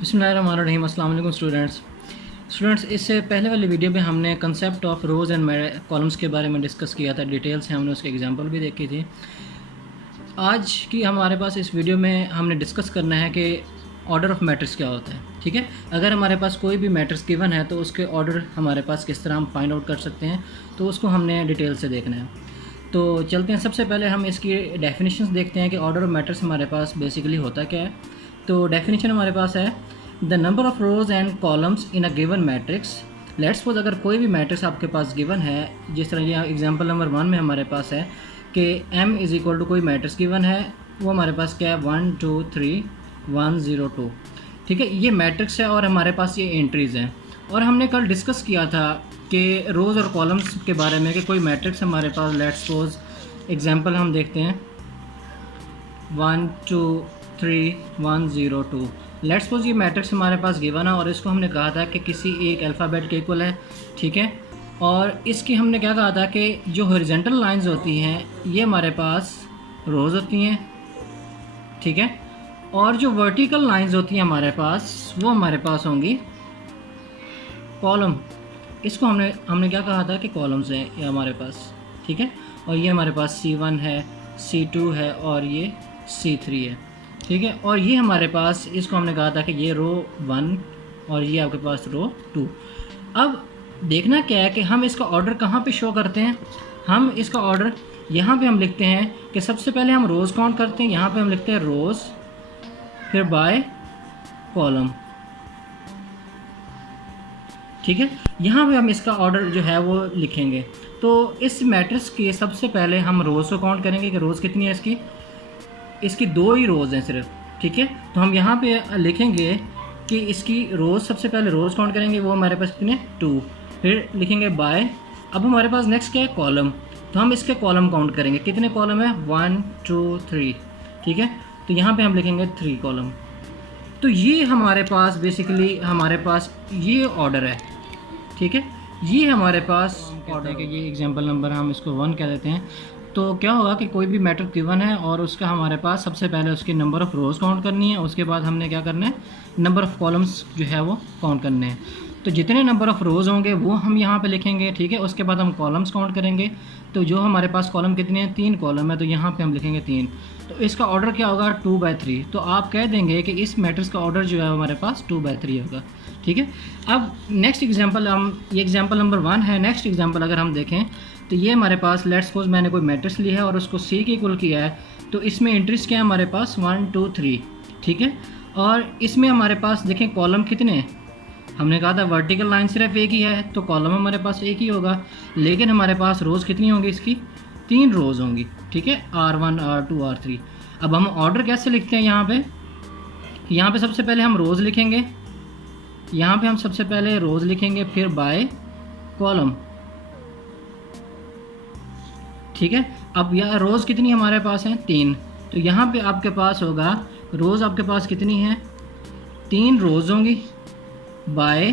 बिस्मिल्लाहिर्रहमानिर्रहीम। अस्सलाम वालेकुम स्टूडेंट्स, इससे पहले वाली वीडियो में हमने concept of rows and columns के बारे में डिस्कस किया था। डिटेल से हमने उसके एग्जांपल भी देखी थी। आज की हमारे पास इस वीडियो में हमने डिस्कस करना है कि ऑर्डर ऑफ मैट्रिक्स क्या होता है। ठीक है, अगर हमारे पास कोई भी मैट्रिक्स गिवन है तो उसके ऑर्डर हमारे पास किस तरह हम फाइंड आउट कर सकते हैं, तो उसको हमने डिटेल से देखना है। तो चलते हैं, सबसे पहले हम इसकी डेफिनेशंस देखते हैं कि ऑर्डर ऑफ मैट्रिक्स हमारे पास बेसिकली होता क्या है। तो डेफिनेशन हमारे पास है the number of rows and columns in a given matrix. Let's suppose अगर कोई भी मैट्रिक्स आपके पास गिवन है, जिस तरह ये एग्जांपल नंबर 1 में हमारे पास है कि m इज़ इक्वल टू कोई मैट्रिक्स गिवन है, वो हमारे पास क्या है 1 2 3 1 0 2। ठीक है, ये मैट्रिक्स है और हमारे पास ये एंट्रीज़ हैं। और हमने कल डिस्कस किया था कि रोज़ और कॉलम्स के बारे में कि कोई मैट्रिक्स हमारे पास, लेट्स सपोज एग्जांपल हम देखते हैं 1 2 3 1 0 2। लेट्स सपोज ये मैट्रिक्स हमारे पास गिवन है और इसको हमने कहा था कि किसी एक अल्फ़ाबेट के इक्वल है। ठीक है, और इसकी हमने क्या कहा था कि जो हॉरिजॉन्टल लाइंस होती हैं ये हमारे पास रोज़ होती हैं। ठीक है, और जो वर्टिकल लाइंस होती हैं हमारे पास वो हमारे पास होंगी कॉलम। इसको हमने क्या कहा था कि कॉलम्स हैं ये हमारे पास। ठीक है, और ये हमारे पास C1 है, C2 है और ये C3 है। ठीक है, और ये हमारे पास, इसको हमने कहा था कि ये रो 1 और ये आपके पास रो 2। अब देखना क्या है कि हम इसका ऑर्डर कहाँ पे शो करते हैं। हम इसका ऑर्डर यहाँ पे हम लिखते हैं कि सबसे पहले हम रोज़ काउंट करते हैं। यहाँ पे हम लिखते हैं रोज़, फिर बाय कॉलम। ठीक है, यहाँ पे हम इसका ऑर्डर जो है वो लिखेंगे। तो इस मैट्रिक्स के सबसे पहले हम रोज़ को काउंट करेंगे कि रोज़ कितनी है इसकी 2 ही रोज़ हैं सिर्फ। ठीक है, तो हम यहाँ पे लिखेंगे कि इसकी रोज़, सबसे पहले रोज़ काउंट करेंगे, वो हमारे पास कितने 2, फिर लिखेंगे बाय। अब हमारे पास नेक्स्ट क्या है कॉलम, तो हम इसके कॉलम काउंट करेंगे। कितने कॉलम है 1 2 3। ठीक है, तो यहाँ पे हम लिखेंगे 3 कॉलम। तो ये हमारे पास बेसिकली हमारे पास ये ऑर्डर है। ठीक है, ये हमारे पास ऑर्डर है कि ये एग्जांपल नंबर हम इसको 1 कह देते हैं। तो क्या होगा कि कोई भी मैट्रिक्स गिवन है और उसका हमारे पास सबसे पहले उसकी नंबर ऑफ़ रोज़ काउंट करनी है, उसके बाद हमने क्या करना है नंबर ऑफ़ कॉलम्स जो है वो काउंट करने हैं। तो जितने नंबर ऑफ़ रोज़ होंगे वो हम यहाँ पे लिखेंगे। ठीक है, उसके बाद हम कॉलम्स काउंट करेंगे। तो जो हमारे पास कॉलम कितने हैं, 3 कॉलम है, तो यहाँ पे हम लिखेंगे 3। तो इसका ऑर्डर क्या होगा 2/3। तो आप कह देंगे कि इस मैट्रिक्स का ऑर्डर जो है हमारे पास 2/3 होगा। ठीक है, अब नेक्स्ट एग्जांपल ये एग्जांपल नंबर 1 है। नेक्स्ट एग्जांपल अगर हम देखें तो ये हमारे पास, लेट्स सपोज मैंने कोई मैट्रिक्स लिया है और उसको C के इक्वल किया है। तो इसमें एंट्रीज क्या है हमारे पास 1 2 3। ठीक है, और इसमें हमारे पास देखें कॉलम कितने हैं। हमने कहा था वर्टिकल लाइन सिर्फ एक ही है तो कॉलम हमारे पास एक ही होगा, लेकिन हमारे पास रोज़ कितनी होंगी, इसकी 3 रोज़ होंगी। ठीक है, R1 R2 R3। अब हम ऑर्डर कैसे लिखते हैं, यहाँ पे सबसे पहले हम रोज़ लिखेंगे। यहाँ पे हम सबसे पहले रोज़ लिखेंगे, फिर बाय कॉलम। ठीक है, अब यहाँ रोज़ कितनी हमारे पास हैं 3। तो यहाँ पे आपके पास होगा रोज़, आपके पास कितनी है 3 रोज़ होंगी बाय,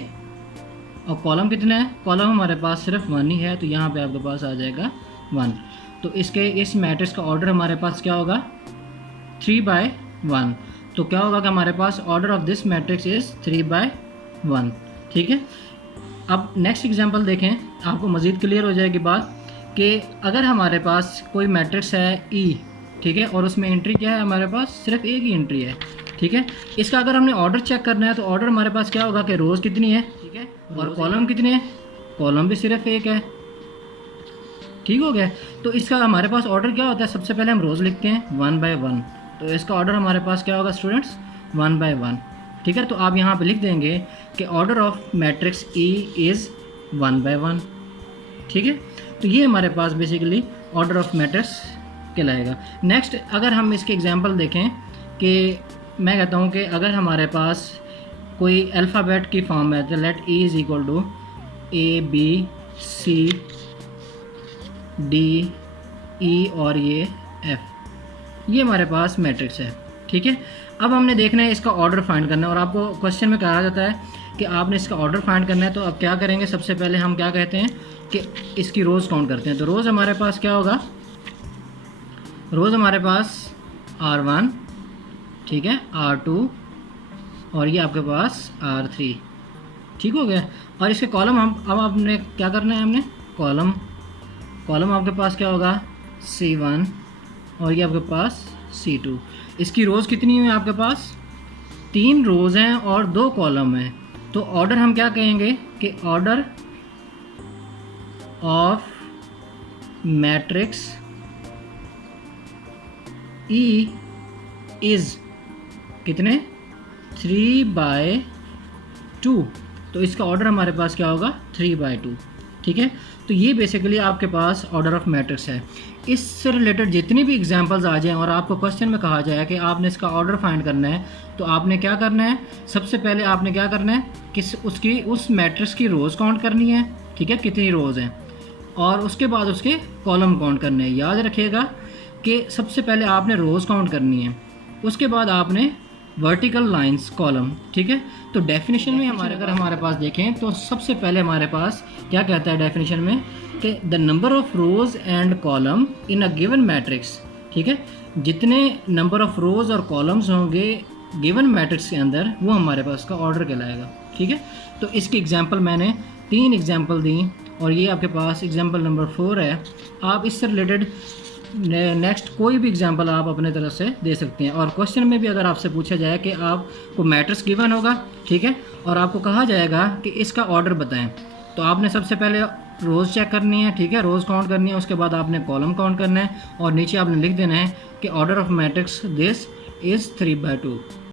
और कॉलम कितना है, कॉलम हमारे पास सिर्फ 1 ही है, तो यहाँ पे आपके पास आ जाएगा 1। तो इस मैट्रिक्स का ऑर्डर हमारे पास क्या होगा 3/1। तो क्या होगा कि हमारे पास order of this matrix is 3/1। ठीक है, अब नेक्स्ट एग्जांपल देखें, आपको मज़ीद क्लियर हो जाएगी बात कि अगर हमारे पास कोई मैट्रिक्स है E। ठीक है, और उसमें एंट्री क्या है, हमारे पास सिर्फ एक ही एंट्री है। ठीक है, इसका अगर हमने ऑर्डर चेक करना है तो ऑर्डर हमारे पास क्या होगा कि रोज़ कितनी है। ठीक है, और कॉलम कितने हैं, कॉलम भी सिर्फ एक है। ठीक हो गया, तो इसका हमारे पास ऑर्डर क्या होता है, सबसे पहले हम रोज़ लिखते हैं 1/1। तो इसका ऑर्डर हमारे पास क्या होगा स्टूडेंट्स 1/1। ठीक है, तो आप यहाँ पे लिख देंगे कि order of matrix E is 1/1। ठीक है, तो ये हमारे पास बेसिकली ऑर्डर ऑफ मैट्रिक्स कहलाएगा। नेक्स्ट अगर हम इसके एग्जांपल देखें कि मैं कहता हूँ कि अगर हमारे पास कोई अल्फ़ाबेट की फॉर्म है, तो let E is equal to A B C D E और ये F, ये हमारे पास मैट्रिक्स है। ठीक है, अब हमने देखना है इसका ऑर्डर फाइंड करना है, और आपको क्वेश्चन में कहा जाता है कि आपने इसका ऑर्डर फाइंड करना है। तो अब क्या करेंगे, सबसे पहले हम क्या कहते हैं कि इसकी रोज़ काउंट करते हैं। तो रोज़ हमारे पास क्या होगा, रोज़ हमारे पास R1, ठीक है, R2 और ये आपके पास R3। ठीक हो गया। और इसके कॉलम हम अब आपने क्या करना है, हमने कॉलम आपके पास क्या होगा C1 और ये आपके पास C2। इसकी रोज़ कितनी हुई आपके पास 3 रोज़ हैं और 2 कॉलम हैं। तो ऑर्डर हम क्या कहेंगे कि order of matrix E is कितने 3/2। तो इसका ऑर्डर हमारे पास क्या होगा 3/2। ठीक है। तो ये बेसिकली आपके पास ऑर्डर ऑफ मैट्रिक्स है। इससे रिलेटेड जितनी भी एग्जांपल्स आ जाएं और आपको क्वेश्चन में कहा जाए कि आपने इसका ऑर्डर फाइंड करना है, तो आपने क्या करना है, सबसे पहले आपने क्या करना है कि उस मैट्रिक्स की रोज़ काउंट करनी है। ठीक है, कितनी रोज़ हैं, और उसके बाद उसके कॉलम काउंट करने हैं। याद रखिएगा कि सबसे पहले आपने रोज़ काउंट करनी है, उसके बाद आपने वर्टिकल लाइंस कॉलम। ठीक है। तो डेफिनेशन में अगर हमारे पास देखें तो सबसे पहले हमारे पास क्या कहता है डेफिनेशन में कि the number of rows and column in a given matrix. ठीक है, जितने नंबर ऑफ रोज़ और कॉलम्स होंगे गिवन मैट्रिक्स के अंदर वो हमारे पास का ऑर्डर कहलाएगा। ठीक है। तो इसकी एग्जांपल मैंने 3 एग्जांपल दी और ये आपके पास एग्जांपल नंबर 4 है। आप इससे रिलेटेड नेक्स्ट कोई भी एग्जांपल आप अपने तरफ से दे सकते हैं। और क्वेश्चन में भी अगर आपसे पूछा जाए कि आपको मैट्रिक्स गिवन होगा, ठीक है, और आपको कहा जाएगा कि इसका ऑर्डर बताएं, तो आपने सबसे पहले रोज़ चेक करनी है। ठीक है, रोज़ काउंट करनी है, उसके बाद आपने कॉलम काउंट करना है और नीचे आपने लिख देना है कि order of matrix this is 3/2।